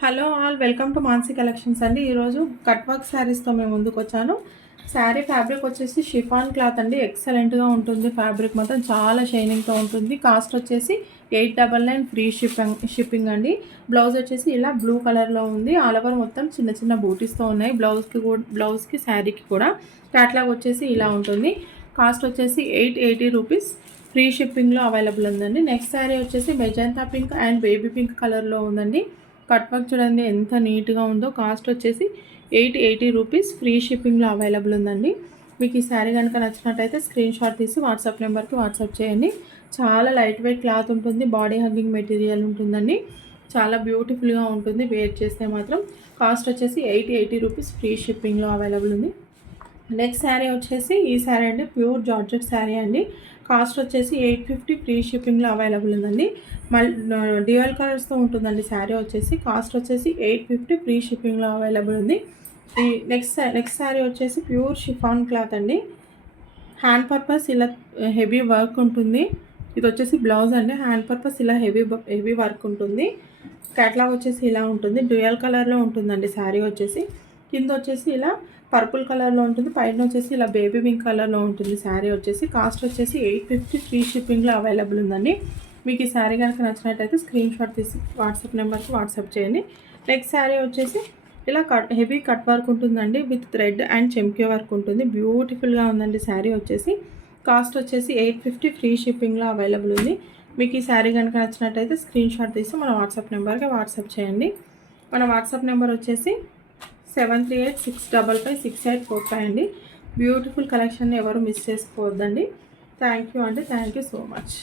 Hello all, welcome to Mansi collections అండి. ఈరోజు cut work శారీస్తో మేము ముందుకు వచ్చాను. శారీ ఫ్యాబ్రిక్ వచ్చేసి షిఫాన్ క్లాత్ అండి. ఎక్సలెంట్గా ఉంటుంది. ఫ్యాబ్రిక్ మాత్రం చాలా షైనింగ్తో ఉంటుంది. కాస్ట్ వచ్చేసి 899 ఫ్రీ షిప్పింగ్ అండి. బ్లౌజ్ వచ్చేసి ఇలా బ్లూ కలర్లో ఉంది. ఆల్ ఓవర్ మొత్తం చిన్న చిన్న బూటీస్తో ఉన్నాయి. బ్లౌజ్కి శారీకి కూడా క్యాట్లాగ్ వచ్చేసి ఇలా ఉంటుంది. కాస్ట్ వచ్చేసి 880 రూపీస్ ఫ్రీ షిప్పింగ్లో అవైలబుల్ ఉందండి. నెక్స్ట్ శారీ వచ్చేసి magenta pink and baby pink కలర్లో ఉందండి. కట్ వర్క్ చూడండి ఎంత నీట్గా ఉందో. కాస్ట్ వచ్చేసి 880 రూపీస్ ఫ్రీ షిప్పింగ్లో అవైలబుల్ ఉందండి. మీకు ఈ శారీ కనుక నచ్చినట్టయితే స్క్రీన్ షాట్ తీసి వాట్సాప్ నెంబర్కి వాట్సాప్ చేయండి. చాలా లైట్ వెయిట్ క్లాత్ ఉంటుంది. బాడీ హగ్గింగ్ మెటీరియల్ ఉంటుందండి. చాలా బ్యూటిఫుల్గా ఉంటుంది. వేర్ చేస్తే మాత్రం. కాస్ట్ వచ్చేసి 880 రూపీస్ ఫ్రీ షిప్పింగ్లో అవైలబుల్ ఉంది. నెక్స్ట్ శారీ వచ్చేసి ఈ శారీ అండి, ప్యూర్ జార్జెట్ శారీ అండి. కాస్ట్ వచ్చేసి 850 ఫ్రీ షిప్పింగ్లో అవైలబుల్ ఉందండి. డ్యూయల్ కలర్స్తో ఉంటుందండి శారీ వచ్చేసి. కాస్ట్ వచ్చేసి 850 ఫ్రీ షిప్పింగ్లో అవైలబుల్ ఉంది. ఈ నెక్స్ట్ శారీ వచ్చేసి ప్యూర్ షిఫాన్ క్లాత్ అండి. హ్యాండ్ పర్పస్ ఇలా హెవీ వర్క్ ఉంటుంది. ఇది వచ్చేసి బ్లౌజ్ అండి. హ్యాండ్ పర్పస్ ఇలా హెవీ వర్క్ ఉంటుంది. క్యాట్లాగ్ వచ్చేసి ఇలా ఉంటుంది. డ్యూయల్ కలర్లో ఉంటుందండి శారీ వచ్చేసి. కింద వచ్చేసి ఇలా పర్పుల్ కలర్లో ఉంటుంది. పైన వచ్చేసి ఇలా బేబీ పింక్ కలర్లో ఉంటుంది శారీ వచ్చేసి. కాస్ట్ వచ్చేసి 850 ఫ్రీ షిప్పింగ్లో అవైలబుల్ ఉందండి. మీకు ఈ శారీ కనుక నచ్చినట్టయితే స్క్రీన్ షాట్ తీసి వాట్సాప్ నెంబర్కి వాట్సాప్ చేయండి. నెక్స్ట్ శారీ వచ్చేసి ఇలా హెవీ కట్ వర్క్ ఉంటుందండి. విత్ థ్రెడ్ అండ్ చెంకీ వర్క్ ఉంటుంది. బ్యూటిఫుల్గా ఉందండి శారీ వచ్చేసి. కాస్ట్ వచ్చేసి 850 ఫ్రీ షిప్పింగ్లో అవైలబుల్ ఉంది. మీకు ఈ శారీ కనుక నచ్చినట్టయితే స్క్రీన్ షాట్ తీసి మన వాట్సాప్ నెంబర్కి వాట్సాప్ చేయండి. మన వాట్సాప్ నెంబర్ వచ్చేసి 7386556845 అండి. బ్యూటిఫుల్ కలెక్షన్ ఎవరు మిస్ చేసుకోవద్దండి. థ్యాంక్ యూ అండి. Thank you so much.